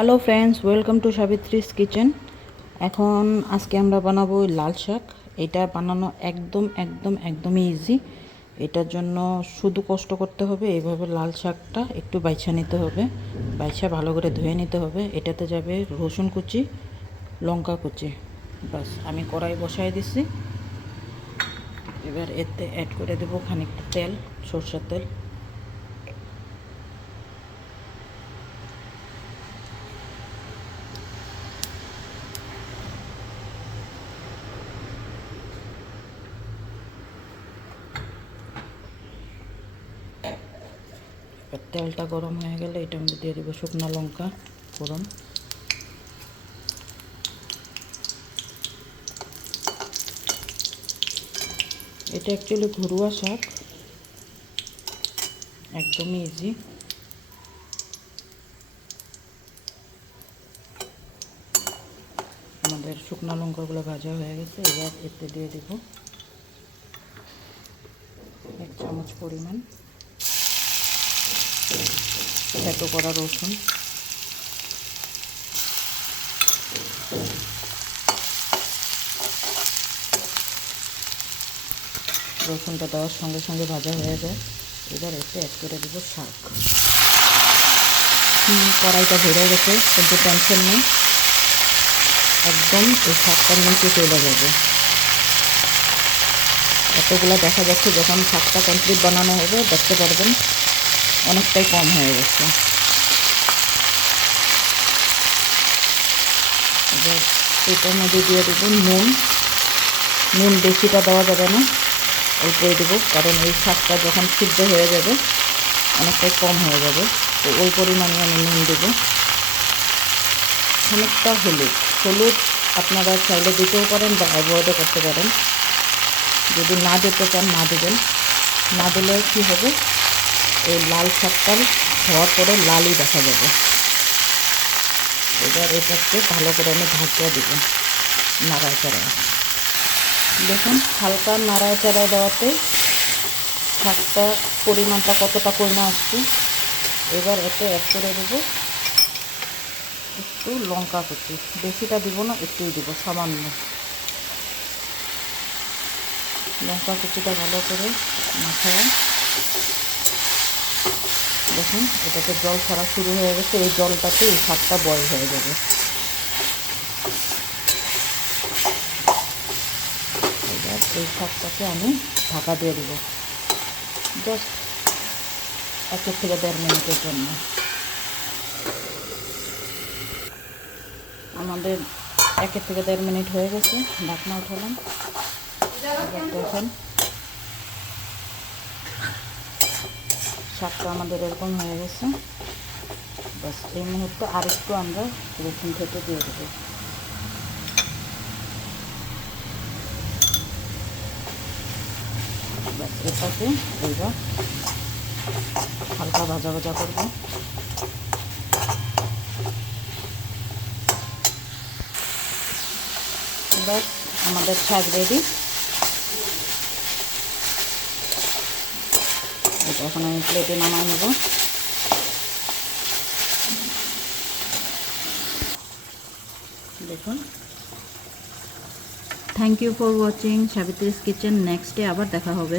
Hello friends, welcome to Savitri's kitchen. এখন আজকে আমরা বানাবো লাল শাক। এটা বানানো একদমই ইজি। এটার জন্য শুধু কষ্ট করতে হবে, এইভাবে লাল শাকটা একটু বাইছা নিতে হবে, বাইছা ভালো করে ধুয়ে নিতে হবে। এটাতে যাবে রসুন কুচি, লঙ্কা কুচি। বাস, আমি কড়াই বসাই দিছি। এবার এতে অ্যাড করে দেবো খানিকটা তেল, সরষের তেল। এবার তেলটা গরম হয়ে গেলে এটার মধ্যে দিয়ে দেবো শুকনো লঙ্কা ফোড়ন। এটা অ্যাকচুয়ালি ঘরোয়া শাক, একদমই ইজি। আমাদের শুকনো লঙ্কাগুলো ভাজা হয়ে গেছে। এবার এতে দিয়ে দেব 1 চামচ পরিমাণ থেতো করা রসুন। রসুনটা দেওয়ার সঙ্গে সঙ্গে ভাজা হয়ে যায়। এবার এতে অ্যাড করে দেব শাক। কড়াইটা ভরে গেছে, কিন্তু টেনশন নেই, একদম এই শাকটার নিচে চলে যাবে। এতগুলো দেখা যাচ্ছে, যখন শাকটা কমপ্লিট বানানো হবে দেখতে পারবেন অনেকটাই কম হয়ে গেছে। এবার এটার মধ্যে দিয়ে দেবো নুন। নুন বেশিটা দেওয়া যাবে না, অল্পই দেবো, কারণ এই শাকটা যখন সিদ্ধ হয়ে যাবে অনেকটাই কম হয়ে যাবে, তো ওই পরিমাণে আমি নুন দেবো। খানিকটা হলুদ। হলুদ আপনারা চাইলে দিতেও পারেন বা অ্যাভয়েডও করতে পারেন। যদি না দিতে চান না দেবেন। না দিলে কী হবে, এই লাল শাকটা হওয়ার পরে লালই দেখা যাবে। এবার এটাকে ভালো করে আমি ভাজা দেবো, নাড়াচাড়া। দেখুন, হালকা নাড়াচাড়া দেওয়াতে শাকটা পরিমাণটা কতটা কমে আসছে। এবার এতে অ্যাড করে দেবো একটু লঙ্কা কুচি। বেশিটা দিব না, একটুই দিব, সামান্য। লঙ্কা কুচিটা ভালো করে মাখায়। দেখুন, এটাতে জল ছাড়া শুরু হয়ে গেছে। এই জলটাতে এই শাকটা বয়েল হয়ে যাবে। এবার এই শাকটাকে আমি ঢাকা দিয়ে দেবো জাস্ট 1 থেকে 1.5 মিনিটের জন্য। আমাদের 1 থেকে 1.5 মিনিট হয়ে গেছে, ঢাকনা উঠালাম। এবার দেখেন শাকটা আমাদের এরকম হয়ে গেছে। বাস, এই মুহূর্তে আরেকটু আমরা রসুন থেকে দিয়ে দেবো। বাস, এটাকে এবার হালকা ভাজা ভাজা করবো। বাস, আমাদের শাক রেডি। এটা এখন আমি প্লেটে নামাই নেব। দেখুন, thank you for watching Savitri's kitchen. Next day আবার দেখা হবে।